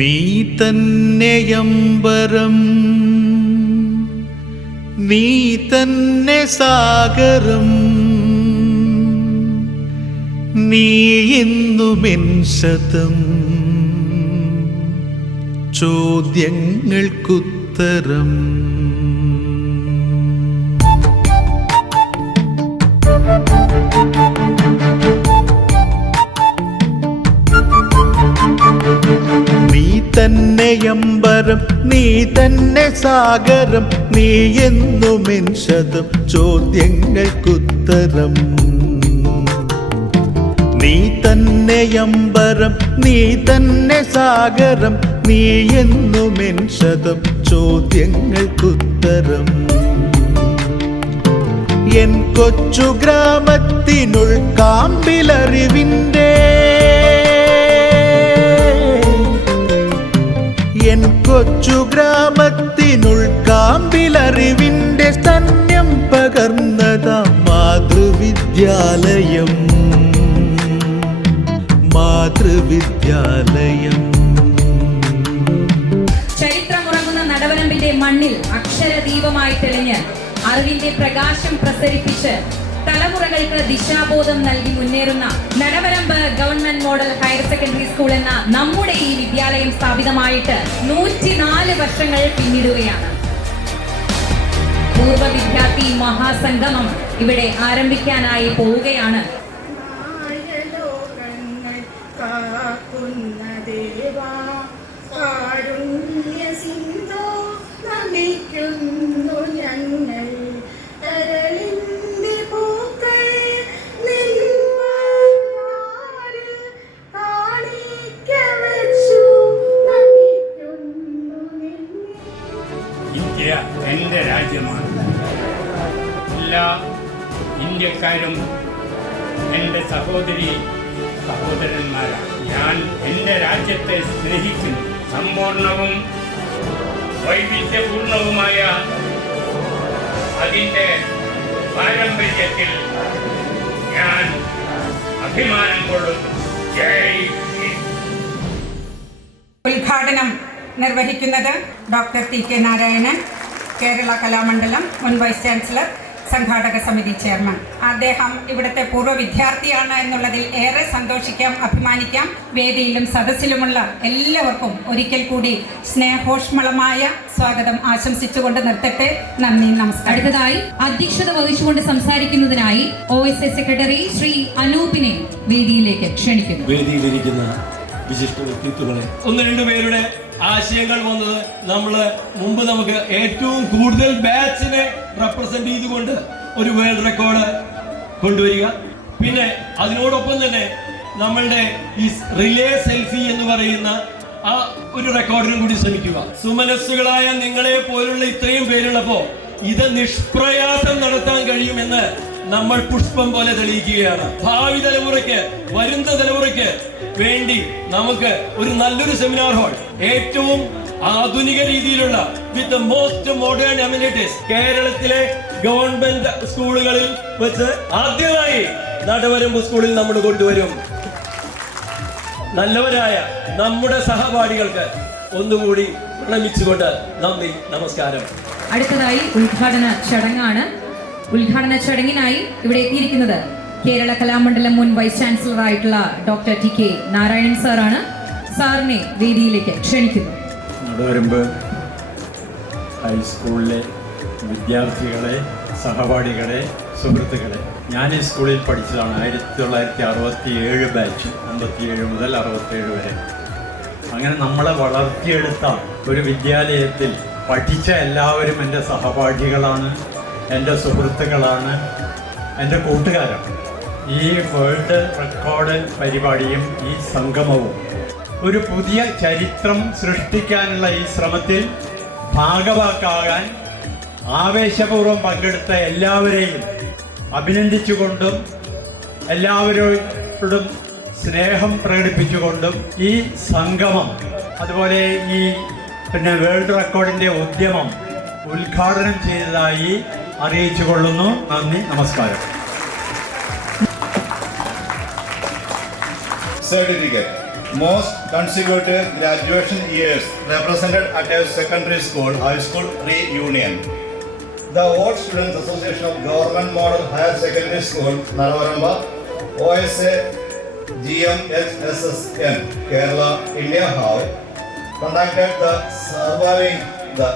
നീ തന്നെയമ്പരം, നീ തന്നെ സാഗരം, നീ എന്നുമെൻ ശതം ചോദ്യങ്ങൾക്കുത്തരം. നീ തന്നെയമ്പരം, നീ തന്നെ സാഗരം, നീ എന്നുമെൻ ശതം ചോദ്യങ്ങൾക്കുത്തരം. നീ തന്നെയമ്പരം, നീ തന്നെ സാഗരം, നീ എന്നുമെൻ ശതം ചോദ്യങ്ങൾക്കുത്തരം. എൻ കൊച്ചു ഗ്രാമത്തിനുൾക്കാമ്പിലറിവിൻ്റെ, എൻ കൊച്ചു ഗ്രാമത്തിനുൾക്കാമ്പിലറിവിൻ്റെ സ്തന്യം പകർന്നതാം മാതൃവിദ്യാലയം, മാതൃവിദ്യാലയം. ചരിത്രമുറങ്ങുന്ന നടവരമ്പിന്റെ മണ്ണിൽ അക്ഷരദീപമായി തെളിഞ്ഞ് അറിവിന്റെ പ്രകാശം പ്രസരിപ്പിച്ച് തലമുറകൾക്ക് ദിശാബോധം നൽകി മുന്നേറുന്ന Nadavaramba government model higher secondary school എന്ന നമ്മുടെ ഈ വിദ്യാലയം സ്ഥാപിതമായിട്ട് 104 വർഷങ്ങൾ പിന്നിടുകയാണ്. പൂർവ്വ വിദ്യാർത്ഥി മഹാസംഗമം ഇവിടെ ആരംഭിക്കാനായി പോവുകയാണ്. ഇന്ത്യ എൻ്റെ രാജ്യമാണ്. എല്ലാ ഇന്ത്യക്കാരും എൻ്റെ സഹോദരന്മാരാണ്. ഞാൻ എൻ്റെ രാജ്യത്തെ സ്നേഹിക്കുന്നു. സമ്പൂർണവും വൈവിധ്യപൂർണവുമായ അതിൻ്റെ പാരമ്പര്യത്തിൽ ഞാൻ അഭിമാനം കൊള്ളുന്നു. ജയ് ഹിന്ദ്. ഉദ്ഘാടനം നിർവഹിക്കുന്നത് ഡോക്ടർ ടി.കെ. നാരായണൻ, കേരള കലാമണ്ഡലം മുൻ വൈസ് ചാൻസലർ, സംഘാടക സമിതി ചെയർമാൻ. അദ്ദേഹം ഇവിടുത്തെ പൂർവ്വ വിദ്യാർത്ഥിയാണ് എന്നുള്ളതിൽ ഏറെ സന്തോഷിക്കാം, അഭിമാനിക്കാം. വേദിയിലും സദസ്സിലുമുള്ള എല്ലാവർക്കും ഒരിക്കൽ കൂടി സ്നേഹോഷ്മളമായ സ്വാഗതം ആശംസിച്ചുകൊണ്ട് നിർത്തട്ടെ. നന്ദി, നമസ്കാരം. അടുത്തതായി അധ്യക്ഷത വഹിച്ചുകൊണ്ട് സംസാരിക്കുന്നതിനായി OSS സെക്രട്ടറി ശ്രീ അനൂപിനെ വേദിയിലേക്ക് ക്ഷണിക്കുന്നു. വേദിയിലിരിക്കുന്ന വിശിഷ്ട വ്യക്തിത്വങ്ങളെ, 1-2 പേരുടെ ആശയങ്ങൾ വന്നത് നമുക്ക് ഏറ്റവും കൂടുതൽ ബാച്ചിനെ റെപ്രസെന്റ് ചെയ്തുകൊണ്ട് ഒരു വേൾഡ് റെക്കോർഡ് കൊണ്ടുവരിക. പിന്നെ അതിനോടൊപ്പം തന്നെ നമ്മളുടെ ഈ റിലേ സെൽഫി എന്ന് പറയുന്ന ആ ഒരു റെക്കോർഡിനും കൂടി ശ്രമിക്കുക. സുമനസ്സുകളായ നിങ്ങളെ പോലുള്ള ഇത്രയും പേരുള്ളപ്പോ ഇത് നിഷ്പ്രയാസം നടത്താൻ കഴിയുമെന്ന് നമ്മൾ പുഷ്പം പോലെ തെളിയിക്കുകയാണ്. ഭാവി തലമുറയ്ക്ക്, വരുന്ന തലമുറയ്ക്ക് വേണ്ടി നമുക്ക് ഒരു നല്ലൊരു സെമിനാർ ഹാൾ, ഏറ്റവും ആധുനിക രീതിയിലുള്ള with the most modern amenities കേരളത്തിലെ ഗവൺമെന്റ് സ്കൂളുകളിൽ വെച്ച് ആദ്യമായി നടവരമ്പ് സ്കൂളിൽ നമ്മൾ കൊണ്ടുവരും. നല്ലവരായ നമ്മുടെ സഹപാഠികൾക്ക് ഒന്നുകൂടി പ്രണമിച്ചുകൊണ്ട് നന്ദി, നമസ്കാരം. അടുത്തതായി ഉദ്ഘാടന ചടങ്ങാണ്. ഉദ്ഘാടന ചടങ്ങിനായി ഇവിടെ എത്തിയിരിക്കുന്നത് കേരള കലാമണ്ഡലം മുൻ വൈസ് ചാൻസലർ ആയിട്ടുള്ള ഡോക്ടർ ടി.കെ. നാരായണൻ സാറാണ്. സാറിനെ വേദിയിലേക്ക് ക്ഷണിക്കുന്നു. നടവരമ്പ് ഹൈസ്കൂളിലെ വിദ്യാർത്ഥികളെ, സഹപാഠികളെ, സുഹൃത്തുക്കളെ, ഞാൻ ഈ സ്കൂളിൽ പഠിച്ചതാണ്. 1967 ബാച്ച്, 57 മുതൽ 67 വരെ. അങ്ങനെ നമ്മളെ വളർത്തിയെടുത്ത ഒരു വിദ്യാലയത്തിൽ പഠിച്ച എല്ലാവരും എൻ്റെ സഹപാഠികളാണ്, എൻ്റെ സുഹൃത്തുക്കളാണ്, എൻ്റെ കൂട്ടുകാരാണ്. ഈ വേൾഡ് റെക്കോർഡ് പരിപാടിയും ഈ സംഗമവും ഒരു പുതിയ ചരിത്രം സൃഷ്ടിക്കാനുള്ള ഈ ശ്രമത്തിൽ ഭാഗവാക്കാകാൻ ആവേശപൂർവ്വം പങ്കെടുത്ത എല്ലാവരെയും അഭിനന്ദിച്ചുകൊണ്ടും എല്ലാവരോടും സ്നേഹം പ്രകടിപ്പിച്ചുകൊണ്ടും ഈ സംഗമം, അതുപോലെ ഈ വേൾഡ് റെക്കോർഡിൻ്റെ ഉദ്യമം ഉദ്ഘാടനം ചെയ്തതായി അറിയിച്ചു കൊള്ളുന്നു. നന്ദി, നമസ്കാരം. Certificate most consecutive graduation years represented at a secondary school, high school reunion. The Old Students Association of Government Model Higher Secondary School, Nadavaramba, OSA GMHSSN, Kerala, India have conducted the surviving the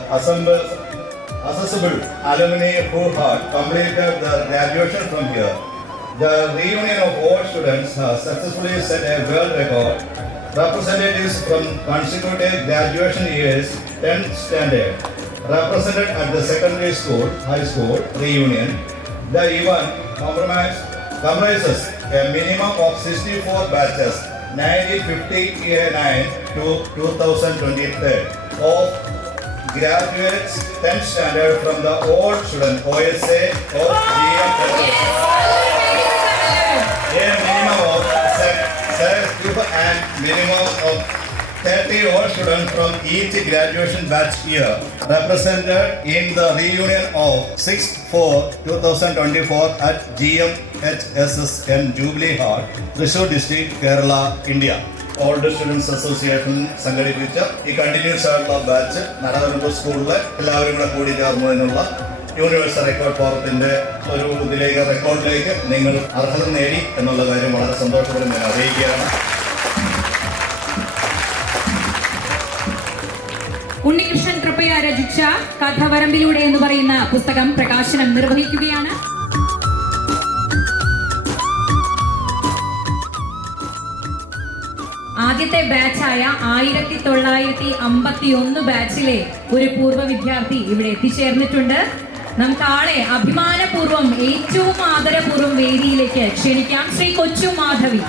accessible alumni who had completed the graduation from here. The reunion of all students has successfully set a world record. Representatives from consecutive graduation years 10th standard represented at the secondary school, high school reunion. The event comprises a minimum of 64 batches 1959 to 2023 of graduates 10th standard from the old student OSA of GM. A minimum of and minimum of 30 old students from each graduation batch year represented in the reunion of 6/4/2024 at GMHSSN Jubilee Hall, Thrissur District, Kerala, India. Old students association സംഘടിപ്പിച്ച ഈ continuous ആയിട്ടുള്ള batch Nadavaramba സ്കൂളിലെ എല്ലാവരും കൂടെ കൂടി ചേർന്നതിനുള്ള universal record ഫോറത്തിന്റെ ഒരു റെക്കോർഡിലേക്ക് നിങ്ങൾ അർഹത നേടി എന്നുള്ള കാര്യം വളരെ സന്തോഷപൂർവ്വം ഞാൻ അറിയിക്കുകയാണ്. ഉണ്ണികൃഷ്ണൻ കൃപയ രചിച്ച കഥവരമ്പിലൂടെ എന്ന് പറയുന്ന പുസ്തകം പ്രകാശനം നിർവഹിക്കുകയാണ്. ആദ്യത്തെ ബാച്ചായ 1951 ബാച്ചിലെ ഒരു പൂർവ്വ വിദ്യാർത്ഥി ഇവിടെ എത്തിച്ചേർന്നിട്ടുണ്ട്. നമുക്ക് ആളെ അഭിമാനപൂർവ്വം ഏറ്റവും ആദരപൂർവ്വം വേദിയിലേക്ക് ക്ഷണിക്കാം. ശ്രീ കൊച്ചു മാധവി.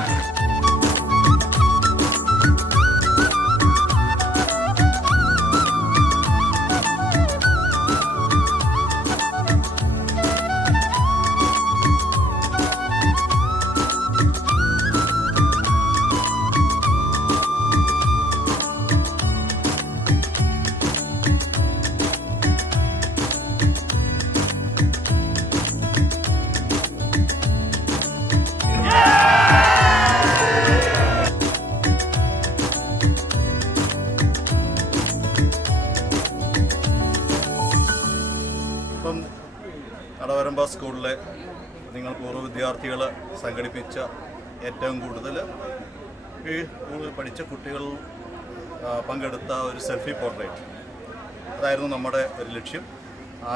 നടവരമ്പ സ്കൂളിലെ നിങ്ങൾ പൂർവ്വ വിദ്യാർത്ഥികൾ സംഘടിപ്പിച്ച ഏറ്റവും കൂടുതൽ ഈ സ്കൂളിൽ പഠിച്ച കുട്ടികൾ പങ്കെടുത്ത ഒരു സെൽഫി പോർട്രേറ്റ്, അതായിരുന്നു നമ്മുടെ ഒരു ലക്ഷ്യം.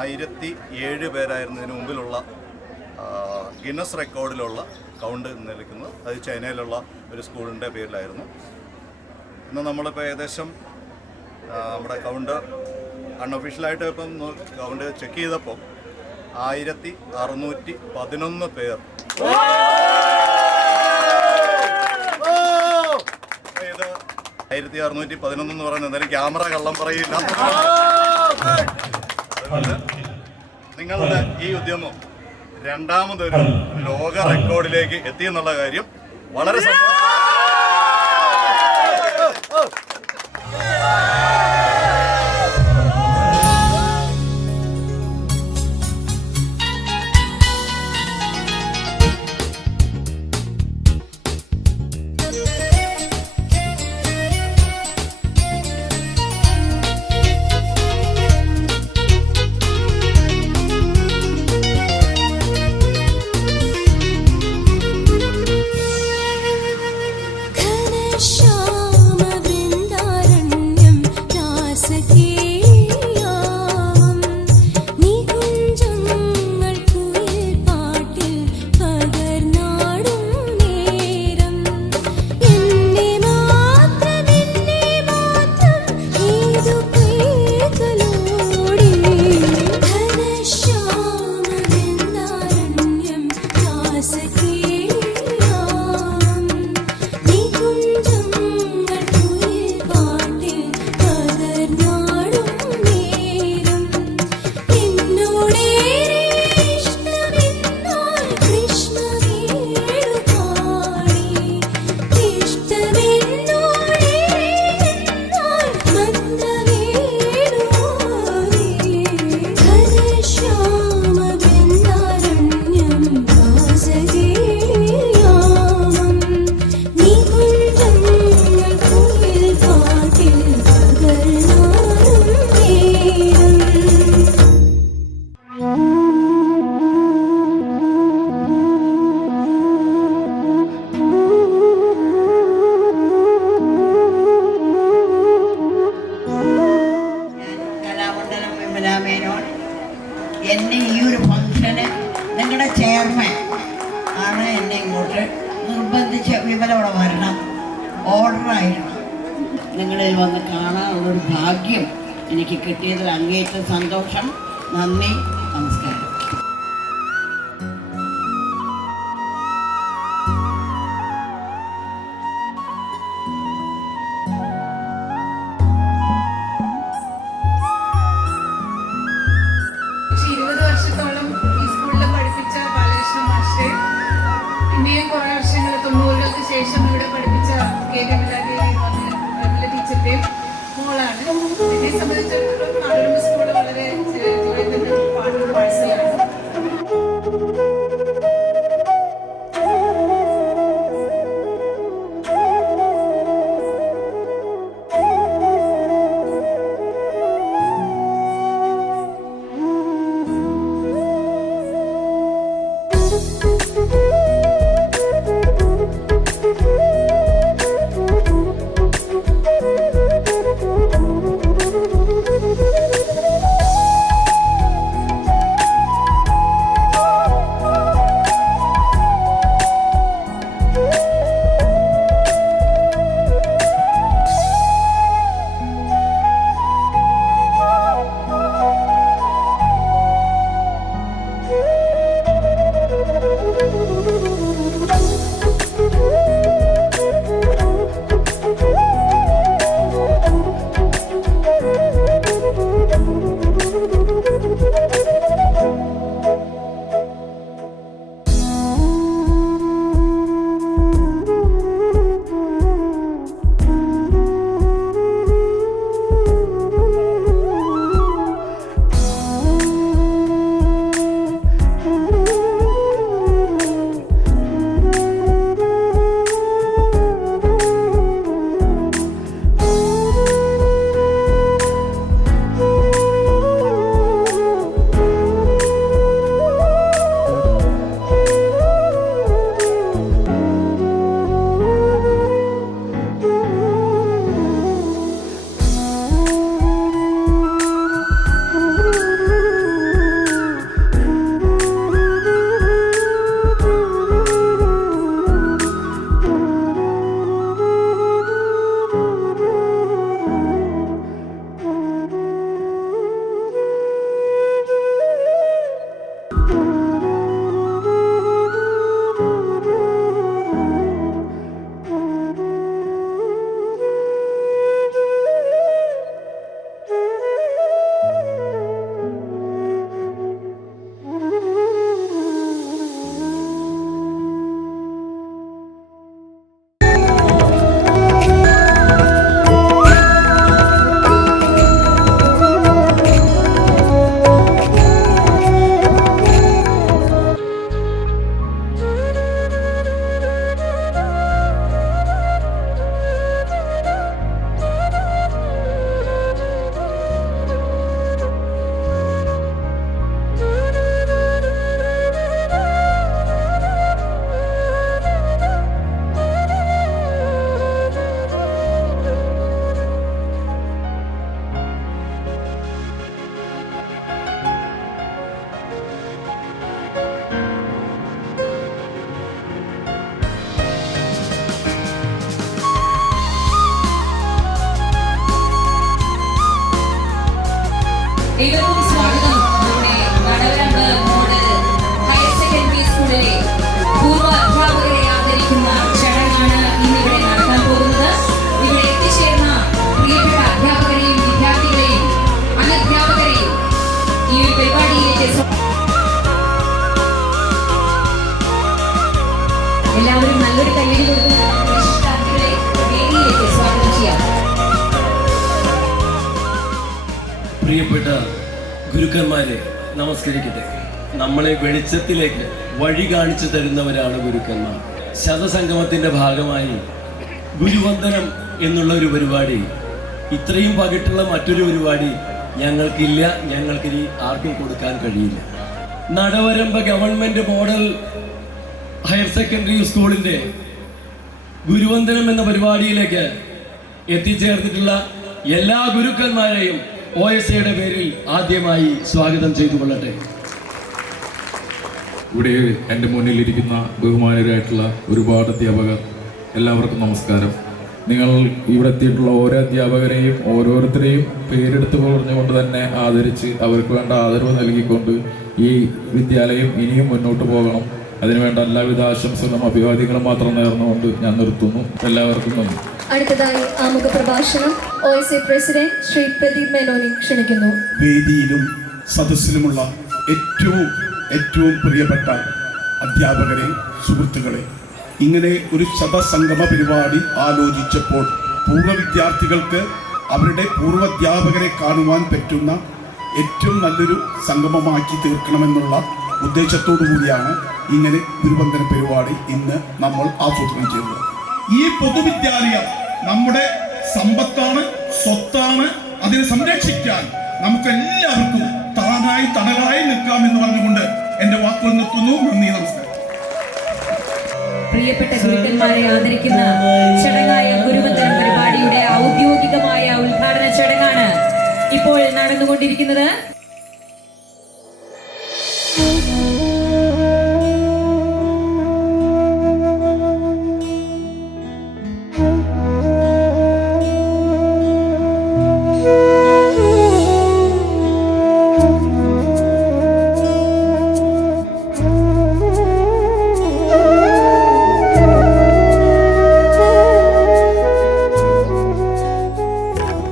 1007 പേരായിരുന്നു ഇതിനു മുമ്പിലുള്ള ഗിന്നസ് റെക്കോർഡിലുള്ള കൗണ്ട് നിലയ്ക്കുന്നത്. അത് ചൈനയിലുള്ള ഒരു സ്കൂളിൻ്റെ പേരിലായിരുന്നു. ഇന്ന് നമ്മളിപ്പോൾ ഏകദേശം നമ്മുടെ കൗണ്ട് അൺഒഫീഷ്യലായിട്ട് ഇപ്പം കൗണ്ട് ചെക്ക് ചെയ്തപ്പോൾ 1611 പേർ. ഇത് 1611 എന്ന് പറയുന്നത് എന്തായാലും ക്യാമറ കള്ളം പറയില്ല. അതുകൊണ്ട് നിങ്ങളുടെ ഈ ഉദ്യമം രണ്ടാമതൊരു ലോക റെക്കോർഡിലേക്ക് എത്തിയെന്നുള്ള കാര്യം വളരെ സന്തോഷം. ശ്യാമ വൃന്ദാരണ്യം എന്നെ ഈ ഒരു ഫംഗ്ഷന് നിങ്ങളുടെ ചെയർമാൻ ആണ് എന്നെ ഇങ്ങോട്ട് നിർബന്ധിച്ച് വിമലോടെ വരണം, ഓർഡറായിരുന്നു. നിങ്ങളിൽ വന്ന് കാണാനുള്ളൊരു ഭാഗ്യം എനിക്ക് കിട്ടിയതിൽ അങ്ങേയറ്റം സന്തോഷം. നന്ദി, നമസ്കാരം. ശേഷം ഇവിടെ പഠിപ്പിച്ച ടീച്ചറിന്റെയും മോളാണ്. എന്നെ സംബന്ധിച്ചിടത്തോളം നാടോടി സ്കൂള് വളരെ പാട്ടുള്ള പാഴ്സലാണ്. ഏവർക്കും സ്വാഗതം. നമ്മുടെ നടവരമ്പ് മോഡൽ ഹയർ സെക്കൻഡറി സ്കൂളിലെ പൂർവ്വ അധ്യാപകരെ ആദരിക്കുന്ന ചടങ്ങാണ് ഇന്നിവിടെ നടക്കാൻ പോകുന്നത്. ഇവിടെ എത്തിച്ചേർന്ന പ്രിയപ്പെട്ട അധ്യാപകരെയും വിദ്യാർത്ഥികളെയും അനധ്യാപകരെയും ഈ ഒരു പരിപാടിയിലേക്ക് എല്ലാവരും നല്ലൊരു കയ്യടി കൊടുക്കുന്ന വിശിഷ്ടാതിഥികളെ വേദിയിലേക്ക് സ്വാഗതം ചെയ്യാം. പ്രിയപ്പെട്ട ഗുരുക്കന്മാരെ, നമസ്കരിക്കട്ടെ. നമ്മളെ വെളിച്ചത്തിലേക്ക് വഴി കാണിച്ചു തരുന്നവരാണ് ഗുരുക്കന്മാർ. ശതസംഗമത്തിന്റെ ഭാഗമായി ഗുരുവന്ദനം എന്നുള്ള ഒരു പരിപാടി, ഇത്രയും പകിട്ടുള്ള മറ്റൊരു പരിപാടി ഞങ്ങൾക്കില്ല, ഞങ്ങൾക്കിനി ആർക്കും കൊടുക്കാൻ കഴിയില്ല. നടവരമ്പ ഗവൺമെന്റ് മോഡൽ ഹയർ സെക്കൻഡറി സ്കൂളിന്റെ ഗുരുവന്ദനം എന്ന പരിപാടിയിലേക്ക് എത്തിച്ചേർന്നിട്ടുള്ള എല്ലാ ഗുരുക്കന്മാരെയും OSAയുടെ പേരിൽ ആദ്യമായി സ്വാഗതം ചെയ്തു കൊള്ളട്ടെ. ഇവിടെ എൻ്റെ മുന്നിലിരിക്കുന്ന ബഹുമാനരായിട്ടുള്ള ഒരുപാട് അധ്യാപകർ, എല്ലാവർക്കും നമസ്കാരം. നിങ്ങൾ ഇവിടെ എത്തിയിട്ടുള്ള ഓരോ അധ്യാപകരെയും ഓരോരുത്തരെയും പേരെടുത്ത് പറഞ്ഞുകൊണ്ട് തന്നെ ആദരിച്ച് അവർക്ക് വേണ്ട ആദരവ് നൽകിക്കൊണ്ട് ഈ വിദ്യാലയം ഇനിയും മുന്നോട്ട് പോകണം. അതിനുവേണ്ട എല്ലാവിധ ആശംസകളും അഭിവാദ്യങ്ങളും മാത്രം നേർന്നുകൊണ്ട് ഞാൻ നിർത്തുന്നു. എല്ലാവർക്കും നന്ദി. അടുത്തതായി ആമുഖ പ്രഭാഷണം OSA പ്രസിഡന്റ് ശ്രീ പ്രദീപ് മേനോനെ ക്ഷണിക്കുന്നു. വേദിയിലും സദസ്സിലുമുള്ള ഏറ്റവും പ്രിയപ്പെട്ട അധ്യാപകരെ, സുഹൃത്തുക്കളെ, ഇങ്ങനെ ഒരു ശതസംഗമ പരിപാടി ആലോചിച്ചപ്പോൾ പൂർവ്വ വിദ്യാർത്ഥികൾക്ക് അവരുടെ പൂർവ്വാധ്യാപകരെ കാണുവാൻ പറ്റുന്ന ഏറ്റവും നല്ലൊരു സംഗമമാക്കി തീർക്കണമെന്നുള്ള ഉദ്ദേശത്തോടു കൂടിയാണ് ഇങ്ങനെ ഗുരുവന്ദന പരിപാടി ഇന്ന് നമ്മൾ ആസൂത്രണം ചെയ്തത്. ഈ പൊതുവിദ്യാലയം നമ്മുടെ സമ്പത്താണ്, സ്വത്താണ്. അതിനെ സംരക്ഷിക്കാൻ നമുക്കെല്ലാവർക്കും താനായി തണലായി നിൽക്കാമെന്ന് പറഞ്ഞുകൊണ്ട് എൻ്റെ വാക്കുകൾ നിർത്തുന്നു. നന്ദി, നമസ്കാരം. പ്രിയപ്പെട്ട ഗുരുക്കന്മാരെ ആദരിക്കുന്ന ചടങ്ങായ ഗുരുവന്ദനം പരിപാടിയുടെ ഔദ്യോഗികമായ ഉദ്ഘാടന ചടങ്ങാണ് ഇപ്പോൾ നടന്നുകൊണ്ടിരിക്കുന്നത്.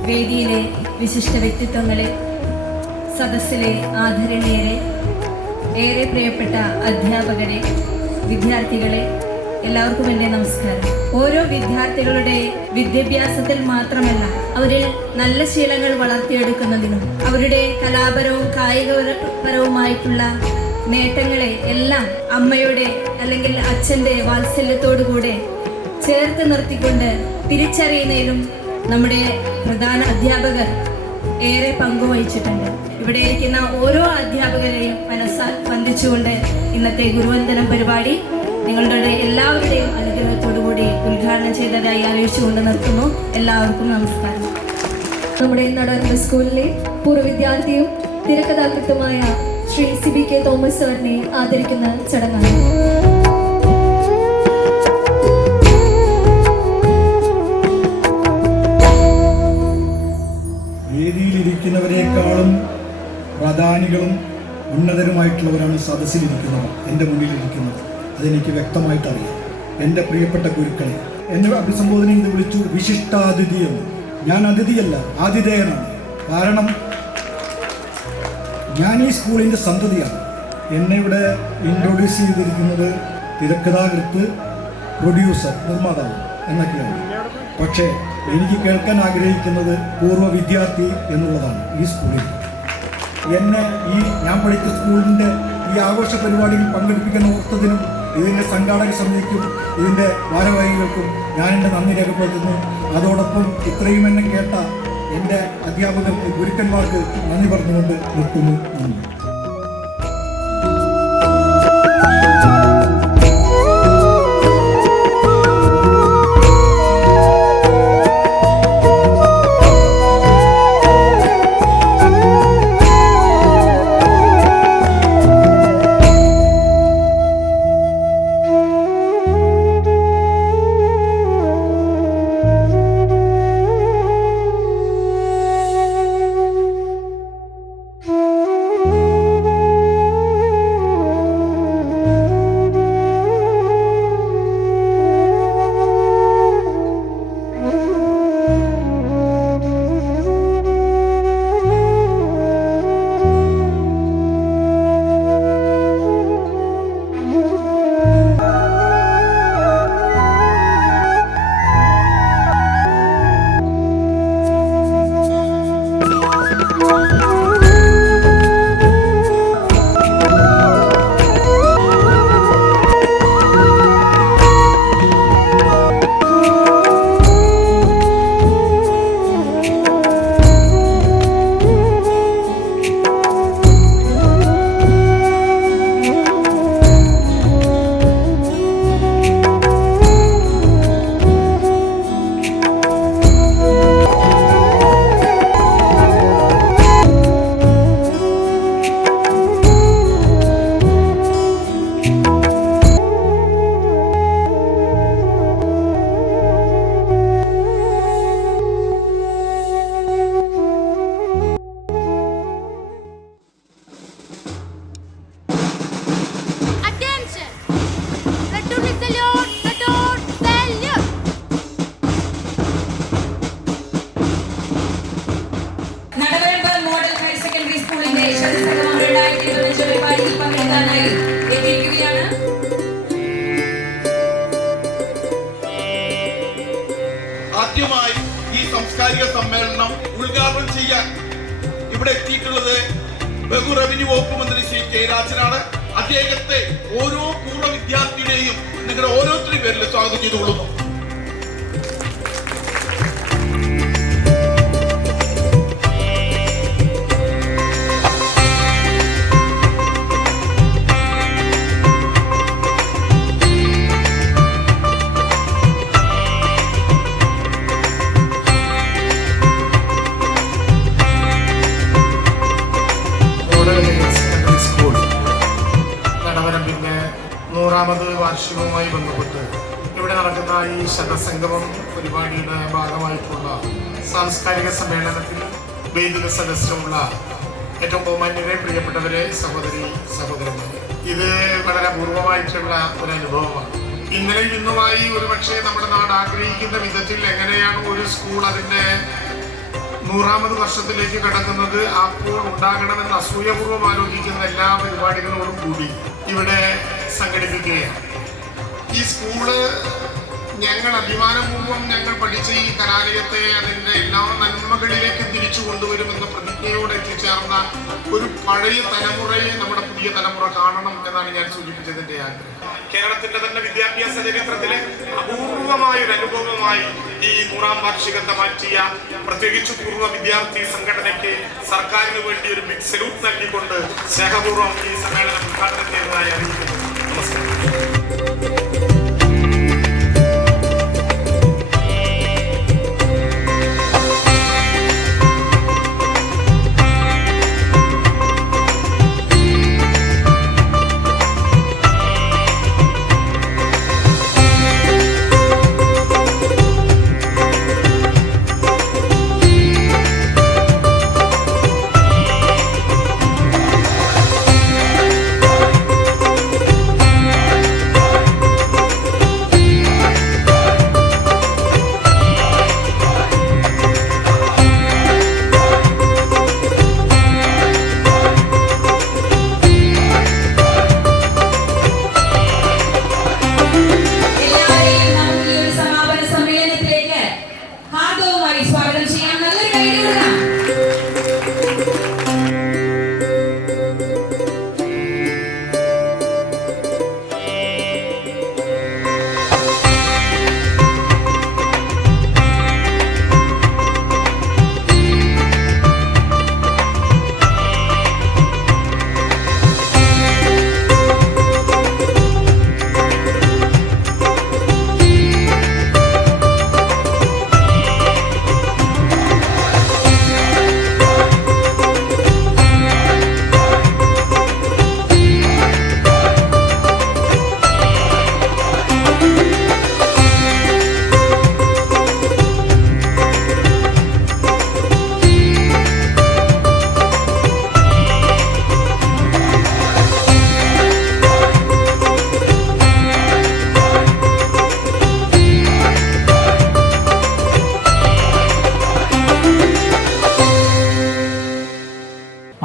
വേദിയിലെ വിശിഷ്ട വ്യക്തിത്വങ്ങളെ, സദസ്സിലെ ആദരണീയരെ, ഏറെ പ്രിയപ്പെട്ട അധ്യാപകരെ, വിദ്യാർത്ഥികളെ, എല്ലാവർക്കും എൻ്റെ നമസ്കാരം. ഓരോ വിദ്യാർത്ഥികളുടെ വിദ്യാഭ്യാസത്തിൽ മാത്രമല്ല, അവരിൽ നല്ല ശീലങ്ങൾ വളർത്തിയെടുക്കുന്നതിനും അവരുടെ കലാപരവും കായികപരവുമായിട്ടുള്ള നേട്ടങ്ങളെ എല്ലാം അമ്മയുടെ അല്ലെങ്കിൽ അച്ഛൻ്റെ വാത്സല്യത്തോടുകൂടെ ചേർത്ത് നിർത്തിക്കൊണ്ട് തിരിച്ചറിയുന്നതിനും നമ്മുടെ പ്രധാന അധ്യാപകർ ഏറെ പങ്കുവഹിച്ചിട്ടുണ്ട്. ഇവിടെ ഇരിക്കുന്ന ഓരോ അധ്യാപകരെയും മനസ്സാൽ വന്ദിച്ചുകൊണ്ട് ഇന്നത്തെ ഗുരുവന്ദനം പരിപാടി നിങ്ങളുടെ എല്ലാവരുടെയും അനുഗ്രഹത്തോടുകൂടി ഉദ്ഘാടനം ചെയ്തതായി അറിയിച്ചുകൊണ്ട് നിർത്തുന്നു. എല്ലാവർക്കും നമസ്കാരം. നമ്മുടെ നടവരമ്പ് സ്കൂളിലെ പൂർവ്വ വിദ്യാർത്ഥിയും തിരക്കഥാകൃത്തുമായ ശ്രീ CBK തോമസ് സാറിനെ ആദരിക്കുന്ന ചടങ്ങാണ്. വേദിയിലിരിക്കുന്നവരെക്കാളും പ്രധാനികളും ഉന്നതരുമായിട്ടുള്ളവരാണ് സദസ്സിലിരിക്കുന്നവർ, എൻ്റെ മുന്നിലിരിക്കുന്നത്. അതെനിക്ക് വ്യക്തമായിട്ടറിയാം. എൻ്റെ പ്രിയപ്പെട്ട ഗുരുക്കളെ, എന്നെ അഭിസംബോധന ചെയ്ത് വിളിച്ചു വിശിഷ്ടാതിഥി എന്ന്. ഞാൻ അതിഥിയല്ല, ആതിഥേയനാണ്. കാരണം ഞാൻ ഈ സ്കൂളിൻ്റെ സന്തതിയാണ്. എന്നെ ഇവിടെ ഇൻട്രൊഡ്യൂസ് ചെയ്തിരിക്കുന്നത് തിരക്കഥാകൃത്ത്, പ്രൊഡ്യൂസർ, നിർമ്മാതാവ് എന്നൊക്കെയാണ്. പക്ഷേ എനിക്ക് കേൾക്കാൻ ആഗ്രഹിക്കുന്നത് പൂർവ്വ വിദ്യാർത്ഥി എന്നുള്ളതാണ്. ഈ സ്കൂളിൽ എന്നെ ഞാൻ പഠിച്ച സ്കൂളിൻ്റെ ഈ ആഘോഷ പരിപാടിയിൽ പങ്കെടുപ്പിക്കാൻ ഓർത്തതിനും ഇതിൻ്റെ സംഘാടക സമിതിക്കും ഇതിൻ്റെ ഭാരവാഹികൾക്കും ഞാൻ എൻ്റെ നന്ദി രേഖപ്പെടുത്തുന്നു. അതോടൊപ്പം ഇത്രയും എന്നെ കേട്ട എൻ്റെ അധ്യാപകർക്ക്, ഗുരുക്കന്മാർക്ക് നന്ദി പറഞ്ഞുകൊണ്ട് നിർത്തുന്നു. നന്ദി. സാംസ്കാരിക സമ്മേളനം ഉദ്ഘാടനം ചെയ്യാൻ ഇവിടെ എത്തിയിട്ടുള്ളത് ബഹു റവന്യൂ വകുപ്പ് മന്ത്രി ശ്രീ കെ രാജനാണ്. അദ്ദേഹത്തെ ഓരോ പൂർവ്വ വിദ്യാർത്ഥിയുടെയും നിങ്ങളുടെ ഓരോരുത്തരുടെ പേരിൽ സ്വാഗതം ചെയ്തുകൊള്ളുന്നു. നടവരമ്പിന്റെ 100ാമത് വാർഷികവുമായി ബന്ധപ്പെട്ട് ഇവിടെ നടക്കുന്ന ഈ ശതസംഗമം പരിപാടിയുടെ ഭാഗമായിട്ടുള്ള സാംസ്കാരിക സമ്മേളനത്തിൽ വൈദിക സദസ്യമുള്ള ഏറ്റവും ബഹുമാന്യരെ, പ്രിയപ്പെട്ടവരെ, സഹോദരി സഹോദരന്മാരെ, ഇത് വളരെ അപൂർവമായിട്ടുള്ള ഒരു അനുഭവമാണ്. ഇന്നലെയും ഇന്നുമായി ഒരുപക്ഷെ നമ്മുടെ നാട് ആഗ്രഹിക്കുന്ന വിധത്തിൽ എങ്ങനെയാണ് ഒരു സ്കൂൾ അതിൻ്റെ 100ാമത് വർഷത്തിലേക്ക് കടക്കുന്നത് അപ്പോൾ ഉണ്ടാകണമെന്ന് അസൂയപൂർവ്വം ആലോചിക്കുന്ന എല്ലാ പരിപാടികളോടും കൂടി ഇവിടെ സംഘടിപ്പിക്കുകയാണ്. ഈ സ്കൂള് ഞങ്ങൾ അഭിമാനപൂർവ്വം ഞങ്ങൾ പഠിച്ച ഈ കലാലയത്തെ അതിൻ്റെ എല്ലാ നന്മകളിലേക്ക് തിരിച്ചു കൊണ്ടുവരുമെന്ന പ്രതിജ്ഞയോടെ എത്തിച്ചേർന്ന ഒരു പഴയ തലമുറയെ നമ്മുടെ പുതിയ തലമുറ കാണണം എന്നാണ് ഞാൻ സൂചിപ്പിച്ചതിൻ്റെ ആഗ്രഹം. കേരളത്തിന്റെ തന്നെ വിദ്യാഭ്യാസ ചരിത്രത്തിലെ അപൂർവമായ ഒരു അനുഭവമായി ഈ 100ാം വാർഷികത്തെ മാറ്റിയ പ്രത്യേകിച്ച് പൂർവ്വ വിദ്യാർത്ഥി സംഘടനയ്ക്ക് സർക്കാരിന് വേണ്ടി ഒരു ബിഗ് സല്യൂട്ട് നൽകിക്കൊണ്ട് സ്നേഹപൂർവ്വം ഈ സമ്മേളനം ഉദ്ഘാടനം ചെയ്തതായി അറിയിക്കുന്നു. നമസ്കാരം.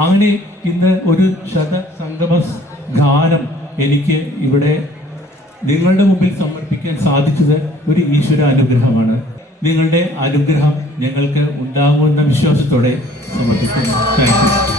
അങ്ങനെ ഇന്ന് ഒരു ശതസംഗമ ഗാനം എനിക്ക് ഇവിടെ നിങ്ങളുടെ മുമ്പിൽ സമർപ്പിക്കാൻ സാധിച്ചത് ഒരു ഈശ്വര അനുഗ്രഹമാണ്. നിങ്ങളുടെ അനുഗ്രഹം ഞങ്ങൾക്ക് ഉണ്ടാകുമെന്ന വിശ്വാസത്തോടെ സമർപ്പിക്കുന്നു. Thank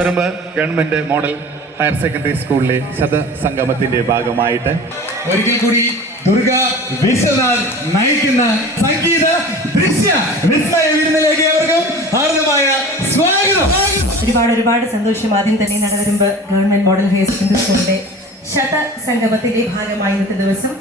Nadavaramba government model higher secondary സ്കൂളിലെ ശതസംഗമത്തിന്റെ ഭാഗമായിട്ട് ഒരിക്കൽ കൂടി ദുർഗ വിശ്വനാഥ് നയിക്കുന്ന സംഗീത ദൃശ്യ വിസ്മയ വിരുന്നിലേക്ക് ഏവർക്കും ഹാർദമായ സ്വാഗതം. ഒരുപാട് സന്തോഷം. ആദ്യം തന്നെ Nadavaramba government model higher secondary സ്കൂളിന്റെ ശതസംഗമത്തിന്റെ ഭാഗമായി ഇന്നത്തെ ദിവസം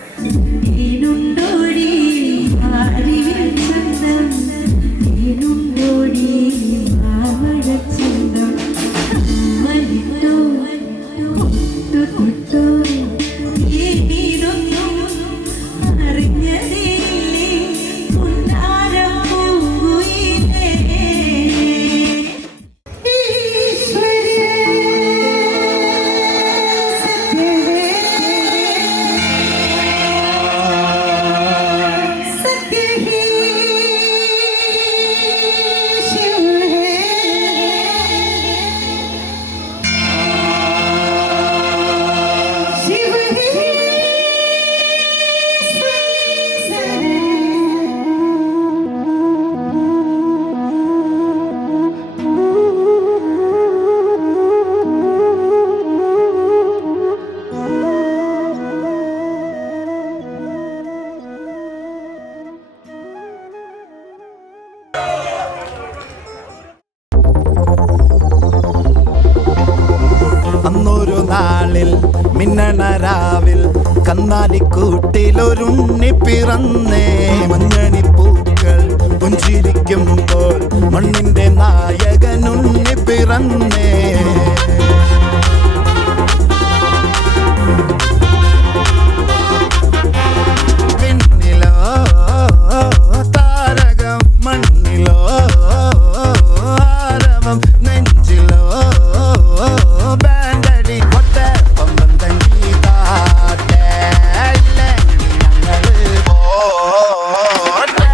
അന്നൊരു നാളിൽ മിന്നണരാവിൽ കന്നാലിക്കൂട്ടിലൊരുണ്ണി പിറന്നേ. മഞ്ഞണിപ്പൂക്കൾ പുഞ്ചിരിക്കുമ്പോൾ മണ്ണിന്റെ നായകനുണ്ണി പിറന്നേ. പിന്നിലോ താരകം മണ്ണിലോ ആരവം നെഞ്ചിലോ ബാൻഡടി ഒട്ടപ്പം ബന്ധി താട്ടെ ഇല്ലെങ്കിൽ ഞങ്ങള് പോട്ടെ.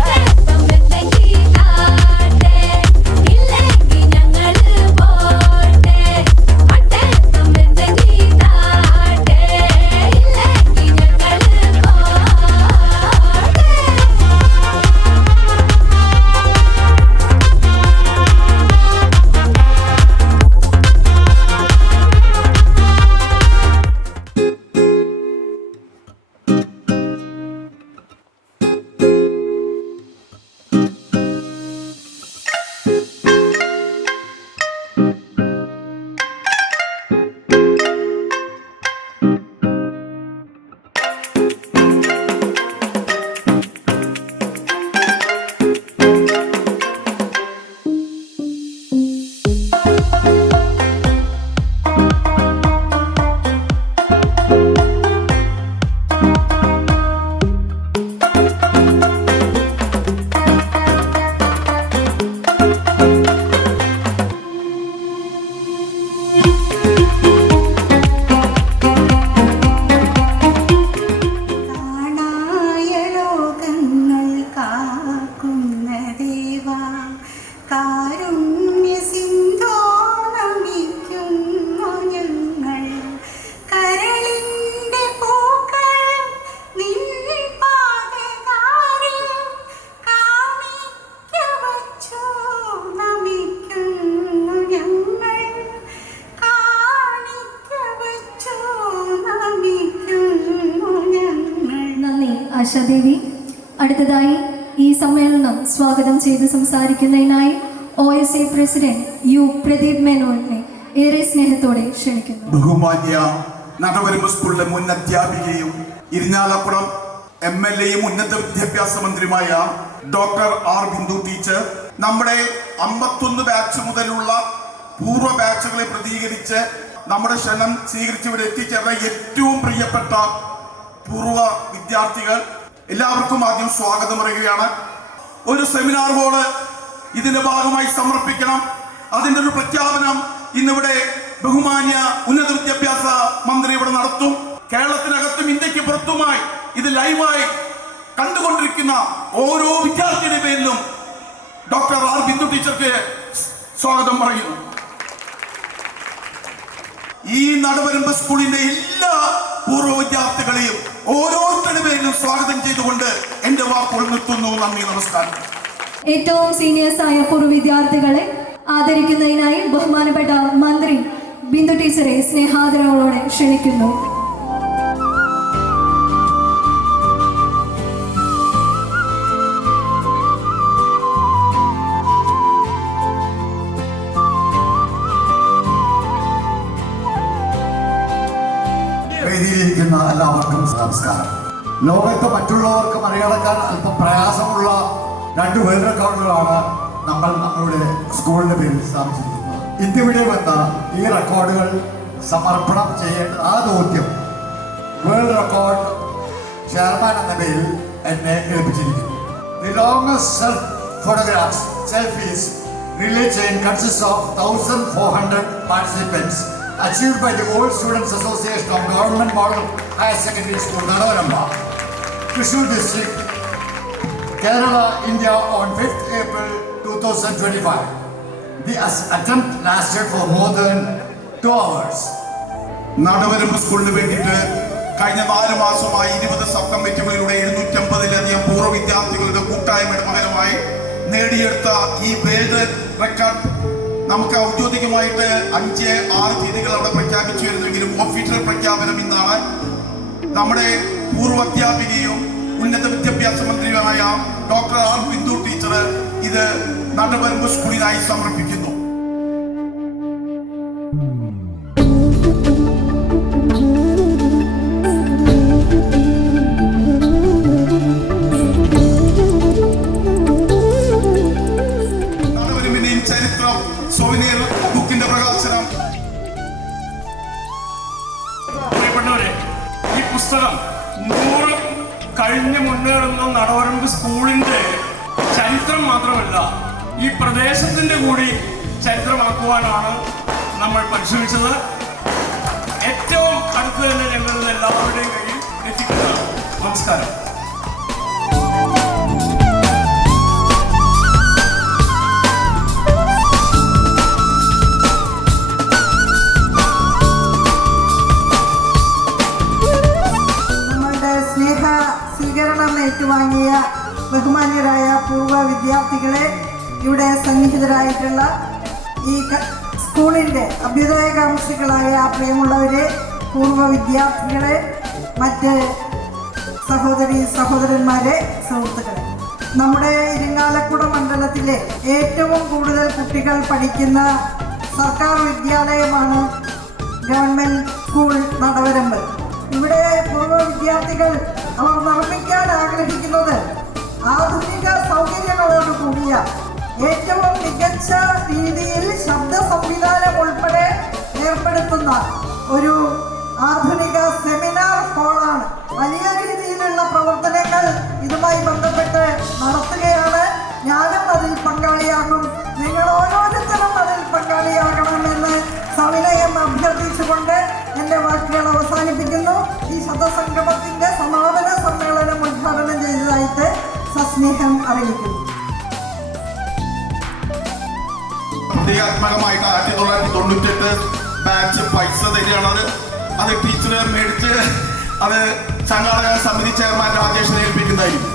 ആശാദേവി. അടുത്തതായി ഈ സമ്മേളനം സ്വാഗതം ചെയ്ത് സംസാരിക്കുന്നതിനായി OSA പ്രസിഡന്റ് യു പ്രദീപ് മേനോനെ ഏറെ സ്നേഹത്തോടെ ക്ഷണിക്കുന്നു. ബഹുമാന്യ നടവരമ്പ് സ്കൂളിലെ മുൻ അധ്യാപികയും ഇരിഞ്ഞാലക്കുളം MLAയും ഉന്നത വിദ്യാഭ്യാസ മന്ത്രിയുമായ ഡോക്ടർ ആർ ബിന്ദു ടീച്ചർ, നമ്മുടെ 51 ബാച്ച് മുതലുള്ള പൂർവ്വ ബാച്ചുകളെ പ്രതികരിച്ച് നമ്മുടെ ക്ഷണം സ്വീകരിച്ച് ഇവിടെ എത്തിച്ചേർന്ന ഏറ്റവും പ്രിയപ്പെട്ട പൂർവ്വ വിദ്യാർത്ഥികൾ, എല്ലാവർക്കും ആദ്യം സ്വാഗതം പറയുകയാണ്. ഒരു സെമിനാർ ഹോള് ഇതിന്റെ ഭാഗമായി സമർപ്പിക്കണം. അതിന്റെ ഒരു പ്രഖ്യാപനം ഇന്നിവിടെ ബഹുമാന്യ ഉന്നത വിദ്യാഭ്യാസ മന്ത്രി ഇവിടെ നടത്തും. കേരളത്തിനകത്തും ഇന്ത്യക്ക് പുറത്തുമായി ഇത് ലൈവായി കണ്ടുകൊണ്ടിരിക്കുന്ന ഓരോ വിദ്യാർത്ഥിയുടെ പേരിലും ഡോക്ടർ ആർ ബിന്ദു ടീച്ചർക്ക് സ്വാഗതം പറയുന്നു. ഈ നടവരമ്പ് സ്കൂളിന്റെ എല്ലാ പൂർവ്വ വിദ്യാർത്ഥികളെയും ഓരോരുത്തരുടെ പേരിലും സ്വാഗതം ചെയ്തുകൊണ്ട് എന്റെ വാക്കുകൾ നിർത്തുന്നു. നന്ദി, നമസ്കാരം. ഏറ്റവും സീനിയേഴ്സ് ആയ പൂർവ്വ വിദ്യാർത്ഥികളെ ആദരിക്കുന്നതിനായി ബഹുമാനപ്പെട്ട മന്ത്രി ബിന്ദു ടീച്ചറെ സ്നേഹാദരങ്ങളോടെ ക്ഷണിക്കുന്നു. വേദിയിലിരിക്കുന്ന എല്ലാവർക്കും നമസ്കാരം. ലോകത്ത് മറ്റുള്ളവർക്ക് മറികടക്കാൻ അല്പം പ്രയാസമുള്ള 2 വേൾഡ് റെക്കോർഡുകളാണ് നമ്മൾ നമ്മളുടെ സ്കൂളിന്റെ പേരിൽ സ്ഥാപിച്ചിരിക്കുന്നത്. ഇന്നിവിടെ വന്ന ഈ റെക്കോർഡുകൾ സമർപ്പണം ചെയ്യേണ്ട ആ ദൗത്യം വേൾഡ് റെക്കോർഡ് ചെയർമാൻ എന്ന പേരിൽ എന്നെ ഏൽപ്പിച്ചിരിക്കുന്നു. The longest self-photographs, selfies relay chain consists of 1,400 participants achieved by the Old Students Association of Government Model Higher Secondary School, Nadavaramba, Thrissur District, Kerala, India on 5th April 2025. The attempt lasted for more than 2 hours. Nadavaramba സ്കൂളിന് വേണ്ടിയിട്ട് കഴിഞ്ഞ 4 മാസമായി 20 sub കമ്മിറ്റികളിലൂടെ 750-ലധികം പൂർവ്വ വിദ്യാർത്ഥികളുടെ കൂട്ടായ്മയുടെ ഫലമായി നേടിയെടുത്ത ഈ വേൾഡ് റെക്കോർഡ് നമുക്ക് ഔദ്യോഗികമായിട്ട് 5-6 തീയതികൾ അവിടെ പ്രഖ്യാപിച്ചു വരുന്നെങ്കിലും ഒഫീഷ്യൽ പ്രഖ്യാപനം ഇന്നാണ്. നമ്മുടെ പൂർവ്വ അധ്യാപികയും ഉന്നത വിദ്യാഭ്യാസ മന്ത്രിയുമായ ഡോക്ടർ ആർ ബിന്ദു ടീച്ചർ ഇത് നടവരമ്പ് സ്കൂളിനായി സമർപ്പിക്കുന്നു. നടവരമ്പിന്റെയും ചരിത്രം സോവിനിയർ ബുക്കിന്റെ പ്രകാശനം. പ്രിയപ്പെട്ടവരെ, ഈ പുസ്തകം 100 കഴിഞ്ഞ് മുന്നേറുന്ന നടവരമ്പ് സ്കൂളിന്റെ ചരിത്രം മാത്രമല്ല, ഈ പ്രദേശത്തിന്റെ കൂടി ചരിത്രമാക്കുവാനാണ് നമ്മൾ പരിശ്രമിച്ചത്. ഏറ്റവും അടുത്ത് തന്നെ ഞങ്ങൾ എല്ലാവരുടെയും കയ്യിൽ എത്തിക്കുന്നതാണ്. നമസ്കാരം. സ്വീകരണം ഏറ്റുവാങ്ങിയ ബഹുമാന്യരായ പൂർവ്വ വിദ്യാർത്ഥികളെ, ഇവിടെ സന്നിഹിതരായിട്ടുള്ള ഈ സ്കൂളിൻ്റെ അഭ്യുദയകാംക്ഷികളായ പ്രിയമുള്ളവരെ, പൂർവ്വ വിദ്യാർത്ഥികളെ, മറ്റ് സഹോദരന്മാരെ, സുഹൃത്തുക്കളെ, നമ്മുടെ ഇരിങ്ങാലക്കുട മണ്ഡലത്തിലെ ഏറ്റവും കൂടുതൽ കുട്ടികൾ പഠിക്കുന്ന സർക്കാർ വിദ്യാലയമാണ് ഗവൺമെൻറ് സ്കൂൾ നടവരമ്പ്. ഇവിടെ പൂർവ്വ വിദ്യാർത്ഥികൾ അവർ നിർമ്മിക്കാൻ ആഗ്രഹിക്കുന്നത് ആധുനിക സൗകര്യങ്ങളോട് കൂടിയ ഏറ്റവും മികച്ച രീതിയിൽ ശബ്ദ സംവിധാനം ഉൾപ്പെടെ ഏർപ്പെടുത്തുന്ന ഒരു ആധുനിക സെമിനാർ ഹാളാണ്. വലിയ രീതിയിലുള്ള പ്രവർത്തനങ്ങൾ ഇതുമായി ബന്ധപ്പെട്ട് നടത്തുകയാണ്. ഞാനും അതിൽ പങ്കാളിയാകും. നിങ്ങൾ ഓരോരുത്തരും അതിൽ പങ്കാളിയാകണമെന്ന് സവിനയം അഭ്യർത്ഥിച്ചുകൊണ്ട് എൻ്റെ വാക്കുകൾ അവസാനിപ്പിക്കുന്നു. ഈ ശതസംഗമത്തിൻ്റെ സമാപന സമ്മേളനം ഉദ്ഘാടനം ചെയ്തതായിട്ട് സസ്നേഹം അറിയിക്കുന്നു. പ്രതീകാത്മകമായിട്ട് 1998 ബാച്ച് പൈസ തരികയാണ്. അത് ടീച്ചറെ മേടിച്ച് അത് സംഘാടക സമിതി ചെയർമാൻ രാജേഷിനെ ഏൽപ്പിക്കുന്നതായിരിക്കും.